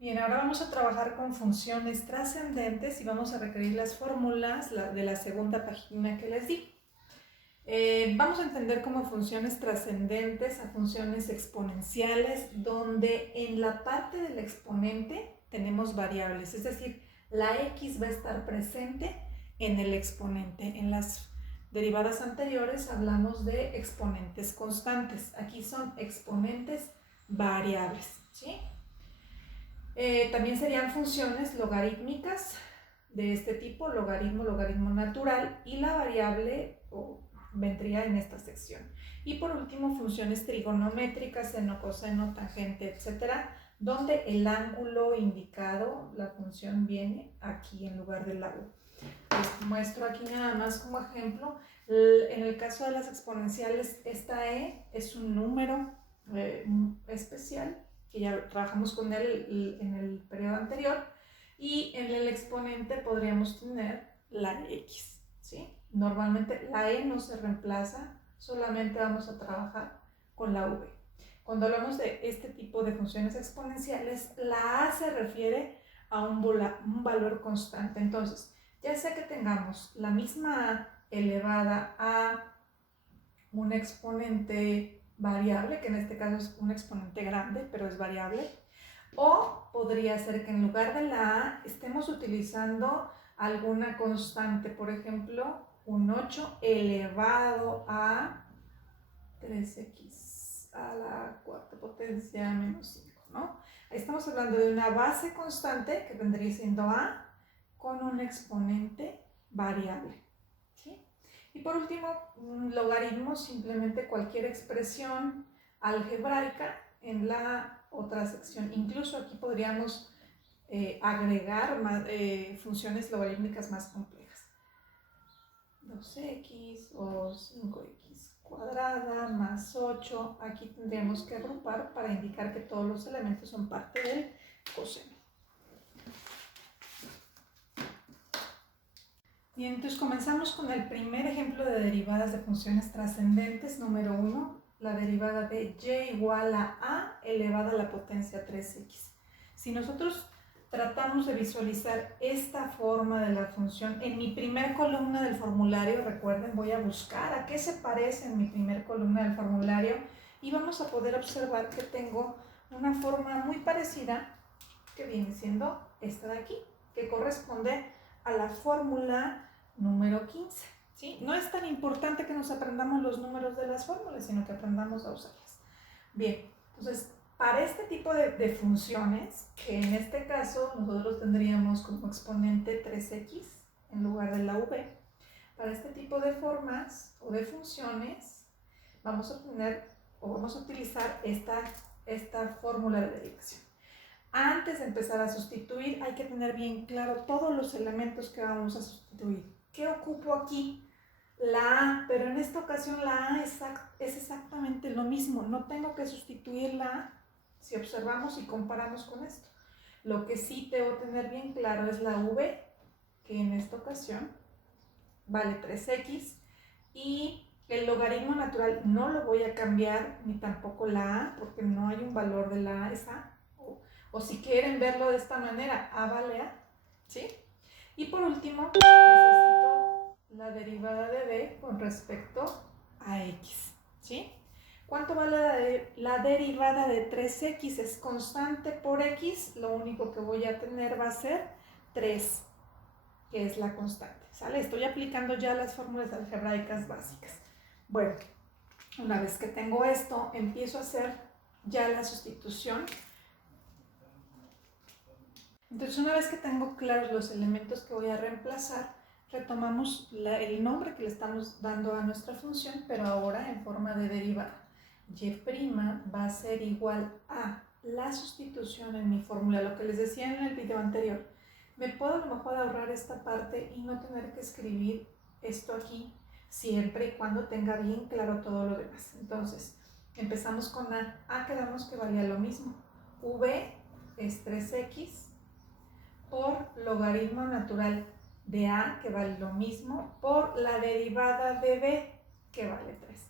Bien, ahora vamos a trabajar con funciones trascendentes y vamos a requerir las fórmulas de la segunda página que les di. Vamos a entender como funciones trascendentes a funciones exponenciales, donde en la parte del exponente tenemos variables, es decir, la x va a estar presente en el exponente. En las derivadas anteriores hablamos de exponentes constantes, aquí son exponentes variables, ¿sí? También serían funciones logarítmicas de este tipo, logaritmo, logaritmo natural, y la variable vendría en esta sección. Y por último, funciones trigonométricas, seno, coseno, tangente, etcétera, donde el ángulo indicado, la función viene aquí en lugar del lado. Les muestro aquí nada más como ejemplo. En el caso de las exponenciales, esta e es un número especial, que ya trabajamos con él en el periodo anterior, y en el exponente podríamos tener la x, ¿sí? Normalmente la e no se reemplaza, solamente vamos a trabajar con la v. Cuando hablamos de este tipo de funciones exponenciales, la a se refiere a un valor constante. Entonces, ya sea que tengamos la misma a elevada a un exponente variable, que en este caso es un exponente grande, pero es variable, o podría ser que en lugar de la a estemos utilizando alguna constante, por ejemplo, un 8 elevado a 3x a la cuarta potencia menos 5, ¿no? Ahí estamos hablando de una base constante que vendría siendo a con un exponente variable, ¿sí? Y por último, un logaritmo, simplemente cualquier expresión algebraica en la otra sección. Incluso aquí podríamos agregar funciones logarítmicas más complejas. 2x o 5x cuadrada más 8. Aquí tendríamos que agrupar para indicar que todos los elementos son parte del coseno. Bien, entonces comenzamos con el primer ejemplo de derivadas de funciones trascendentes, número 1, la derivada de y igual a elevada a la potencia 3x. Si nosotros tratamos de visualizar esta forma de la función, en mi primer columna del formulario, recuerden, voy a buscar a qué se parece en mi primer columna del formulario y vamos a poder observar que tengo una forma muy parecida que viene siendo esta de aquí, que corresponde a la fórmula número 15, ¿sí? No es tan importante que nos aprendamos los números de las fórmulas, sino que aprendamos a usarlas. Bien, entonces, para este tipo de funciones, que en este caso nosotros tendríamos como exponente 3x en lugar de la v, para este tipo de formas o de funciones vamos a tener o vamos a utilizar esta fórmula de derivación. Antes de empezar a sustituir, hay que tener bien claro todos los elementos que vamos a sustituir. ¿Qué ocupo aquí? La A, pero en esta ocasión la A es exactamente lo mismo. No tengo que sustituir la A si observamos y comparamos con esto. Lo que sí debo tener bien claro es la V, que en esta ocasión vale 3x, y el logaritmo natural no lo voy a cambiar, ni tampoco la A, porque no hay un valor de la A, es A. O si quieren verlo de esta manera, a vale a, ¿sí? Y por último, necesito la derivada de b con respecto a x, ¿sí? ¿Cuánto vale la derivada de 3x? Es constante por x, lo único que voy a tener va a ser 3, que es la constante, ¿sale? Estoy aplicando ya las fórmulas algebraicas básicas. Bueno, una vez que tengo esto, empiezo a hacer ya la sustitución. Entonces, una vez que tengo claros los elementos que voy a reemplazar, retomamos el nombre que le estamos dando a nuestra función, pero ahora en forma de derivada. Y' va a ser igual a la sustitución en mi fórmula, lo que les decía en el video anterior. Me puedo a lo mejor ahorrar esta parte y no tener que escribir esto aquí, siempre y cuando tenga bien claro todo lo demás. Entonces, empezamos con a. A quedamos que valía lo mismo. V es 3x por logaritmo natural de a, que vale lo mismo, por la derivada de b, que vale 3.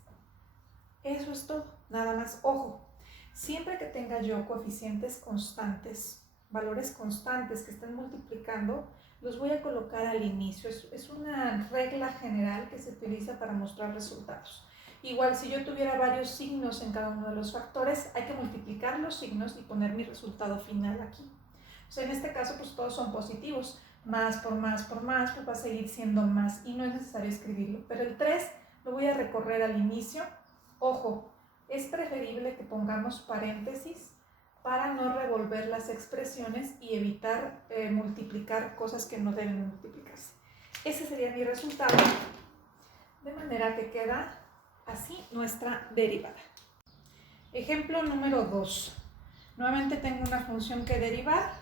Eso es todo, nada más. Ojo, siempre que tenga yo coeficientes constantes valores constantes que están multiplicando, los voy a colocar al inicio. Es una regla general que se utiliza para mostrar resultados. Igual, si yo tuviera varios signos en cada uno de los factores, hay que multiplicar los signos y poner mi resultado final aquí. O sea, en este caso, pues todos son positivos. Más por más por más, pues va a seguir siendo más y no es necesario escribirlo. Pero el 3 lo voy a recorrer al inicio. Ojo, es preferible que pongamos paréntesis para no revolver las expresiones y evitar multiplicar cosas que no deben multiplicarse. Ese sería mi resultado, de manera que queda así nuestra derivada. Ejemplo número 2. Nuevamente tengo una función que derivar.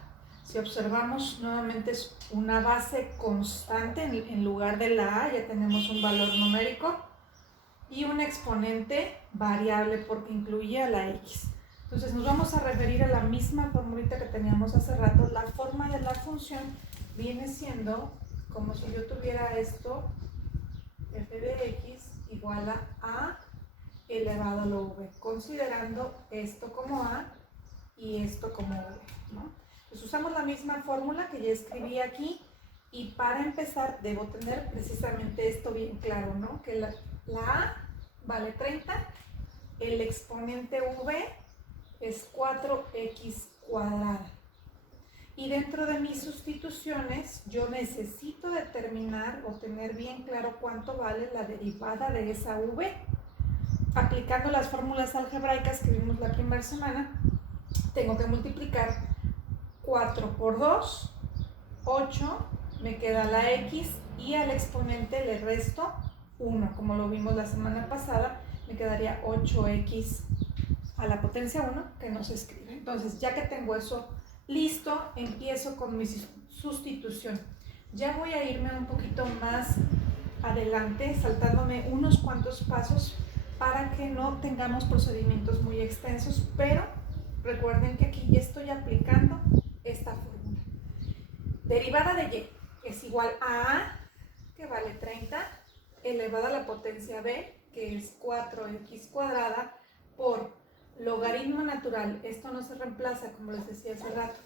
Si observamos, nuevamente es una base constante en lugar de la a, ya tenemos un valor numérico y un exponente variable porque incluye a la x. Entonces nos vamos a referir a la misma formulita que teníamos hace rato. La forma de la función viene siendo como si yo tuviera esto, f de x igual a elevado a la v, considerando esto como a y esto como v, ¿no? Pues usamos la misma fórmula que ya escribí aquí y para empezar debo tener precisamente esto bien claro, ¿no? Que la a vale 30, el exponente v es 4x cuadrada. Y dentro de mis sustituciones yo necesito determinar o tener bien claro cuánto vale la derivada de esa v. Aplicando las fórmulas algebraicas que vimos la primera semana, tengo que multiplicar 4 por 2, 8, me queda la x y al exponente le resto 1, como lo vimos la semana pasada, me quedaría 8x a la potencia 1 que no se escribe. Entonces, ya que tengo eso listo, empiezo con mi sustitución. Ya voy a irme un poquito más adelante, saltándome unos cuantos pasos para que no tengamos procedimientos muy extensos, pero recuerden que aquí ya estoy aplicando esta fórmula. Derivada de y es igual a a, que vale 30, elevada a la potencia b, que es 4x cuadrada, por logaritmo natural, esto no se reemplaza como les decía hace rato,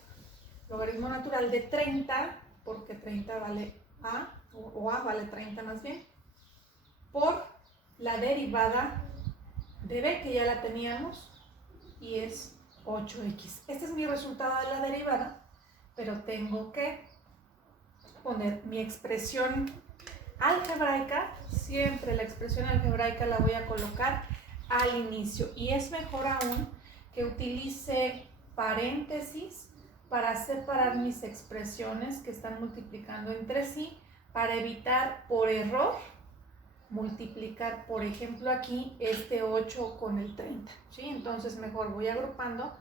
logaritmo natural de 30, porque 30 vale a, o a vale 30 más bien, por la derivada de b, que ya la teníamos, y es 8x. Este es mi resultado de la derivada, pero tengo que poner mi expresión algebraica. Siempre la expresión algebraica la voy a colocar al inicio y es mejor aún que utilice paréntesis para separar mis expresiones que están multiplicando entre sí, para evitar por error multiplicar, por ejemplo, aquí este 8 con el 30, ¿sí? Entonces mejor voy agrupando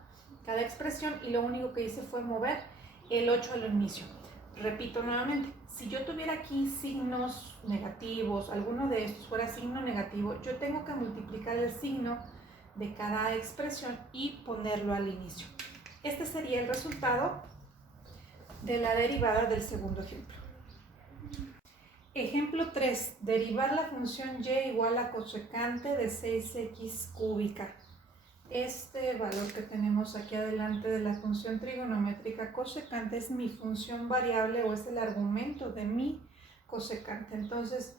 cada expresión y lo único que hice fue mover el 8 al inicio. Repito nuevamente, si yo tuviera aquí signos negativos, alguno de estos fuera signo negativo, yo tengo que multiplicar el signo de cada expresión y ponerlo al inicio. Este sería el resultado de la derivada del segundo ejemplo. Ejemplo 3. Derivar la función y igual a cosecante de 6x cúbica. Este valor que tenemos aquí adelante de la función trigonométrica cosecante es mi función variable o es el argumento de mi cosecante. Entonces,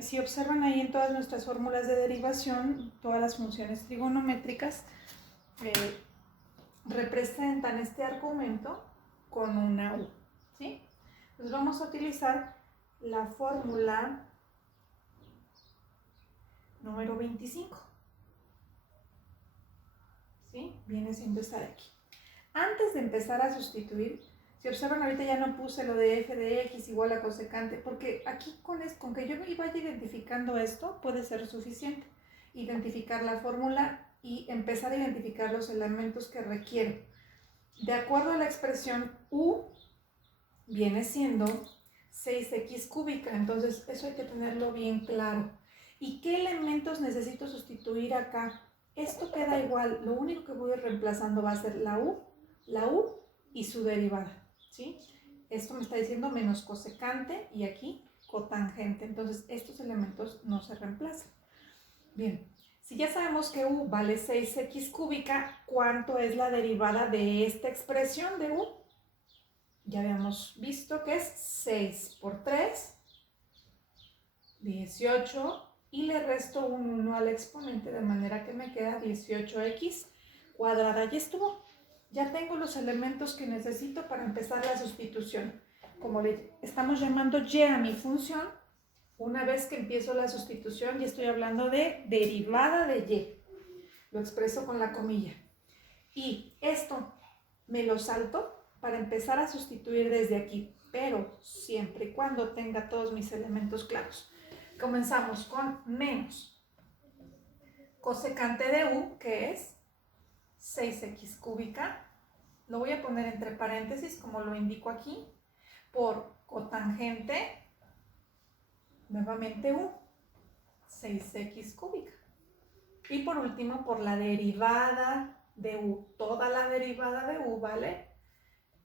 si observan ahí en todas nuestras fórmulas de derivación, todas las funciones trigonométricas representan este argumento con una u, ¿sí? Entonces vamos a utilizar la fórmula número 25. ¿Sí? Viene siendo esta de aquí. Antes de empezar a sustituir, si observan ahorita ya no puse lo de f de x igual a cosecante, porque aquí con que yo vaya identificando esto puede ser suficiente. Identificar la fórmula y empezar a identificar los elementos que requiero. De acuerdo a la expresión u, viene siendo 6x cúbica, entonces eso hay que tenerlo bien claro. ¿Y qué elementos necesito sustituir acá? Esto queda igual, lo único que voy reemplazando va a ser la u y su derivada, ¿sí? Esto me está diciendo menos cosecante y aquí cotangente, entonces estos elementos no se reemplazan. Bien, Si ya sabemos que u vale 6x cúbica, ¿cuánto es la derivada de esta expresión de u? Ya habíamos visto que es 6 por 3, 18, y le resto un 1 al exponente, de manera que me queda 18x cuadrada. Ya estuvo. Ya tengo los elementos que necesito para empezar la sustitución. Como le estamos llamando y a mi función, una vez que empiezo la sustitución, ya estoy hablando de derivada de y. Lo expreso con la comilla. Y esto me lo salto para empezar a sustituir desde aquí, pero siempre y cuando tenga todos mis elementos claros. Comenzamos con menos cosecante de u, que es 6x cúbica. Lo voy a poner entre paréntesis, como lo indico aquí, por cotangente, nuevamente u, 6x cúbica. Y por último, por la derivada de u. Toda la derivada de u vale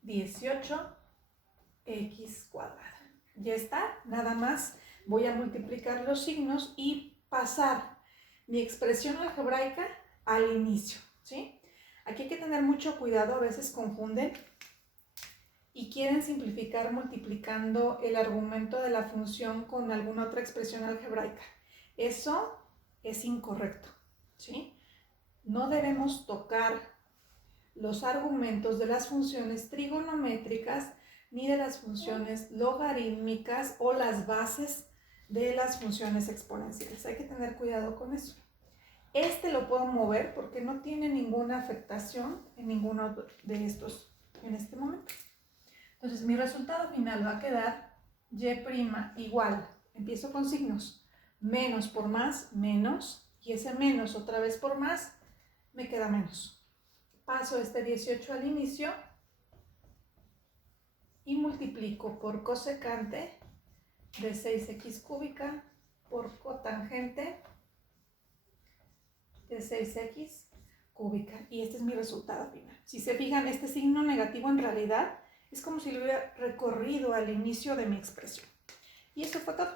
18x cuadrada. Ya está, nada más voy a multiplicar los signos y pasar mi expresión algebraica al inicio, ¿sí? Aquí hay que tener mucho cuidado, a veces confunden y quieren simplificar multiplicando el argumento de la función con alguna otra expresión algebraica. Eso es incorrecto, ¿sí? No debemos tocar los argumentos de las funciones trigonométricas ni de las funciones logarítmicas o las bases de las funciones exponenciales. Hay que tener cuidado con eso. Este lo puedo mover porque no tiene ninguna afectación en ninguno de estos en este momento. Entonces mi resultado final va a quedar y' igual, empiezo con signos, menos por más, menos, y ese menos otra vez por más, me queda menos. Paso este 18 al inicio y multiplico por cosecante de 6x cúbica por cotangente de 6x cúbica. Y este es mi resultado final. Si se fijan, este signo negativo en realidad es como si lo hubiera recorrido al inicio de mi expresión. Y eso fue todo.